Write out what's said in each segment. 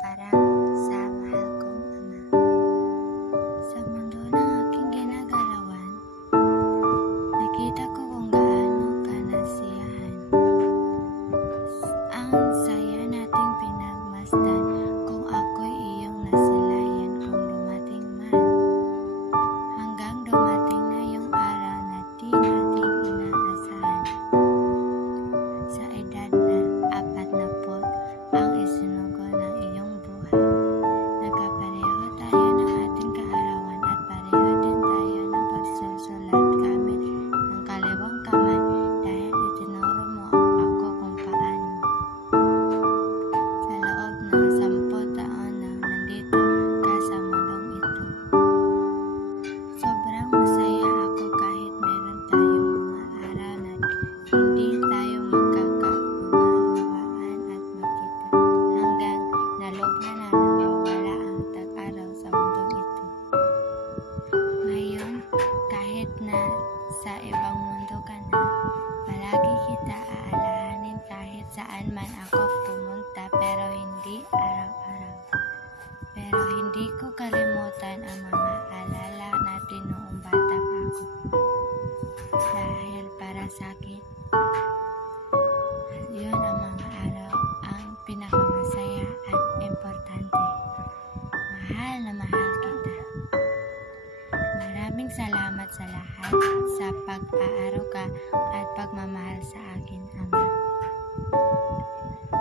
para sa mahal kong Ama. Sa mundo ng aking ginagalawan, nakita ko kung gaano ka nasiyahan. Ang saya nating pinagmasdan kung ako'y iyong nasilayan kung dumating man. Hanggang dumating na yung araw na di natin inaasahan. Sa edad na 40 ang isinugo ng iyong buhay. Nagkapareho tayo ng ating kaarawan at pareho din tayo ng pagsusulat gamit ng kaliwang kamay dahil itinuro mo ako kung paano. Sa loob ng 10 taon na nandito ka sa mundong ito. Sobrang masaya ako kahit meron tayong mga araw na hindi tayo magkakaunawaan at magkita hanggang nalog na nawawala ang tag-araw sa mundong ito. Ngayon, kahit na sa ibang mundo ka na, palagi kita aalahanin kahit saan man ako pumunta pero hindi araw-araw. Pero hindi ko kalimutan ang mga alala natin noong bata pa ako. Dahil para sa akin, yun ang mga araw ang pinakamasaya at importante. Mahal na mahal kita. Maraming salamat sa lahat sa pag-aaruga at pagmamahal sa akin, Ama.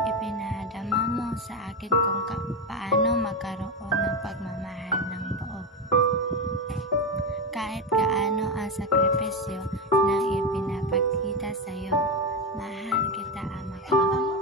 Ipinadama mo sa akin kung paano magkaroon ng pagmamahal ng buo. Kahit gaano ang sakripisyo nang ipinapakita sa iyo, mahal kita, Ama ko.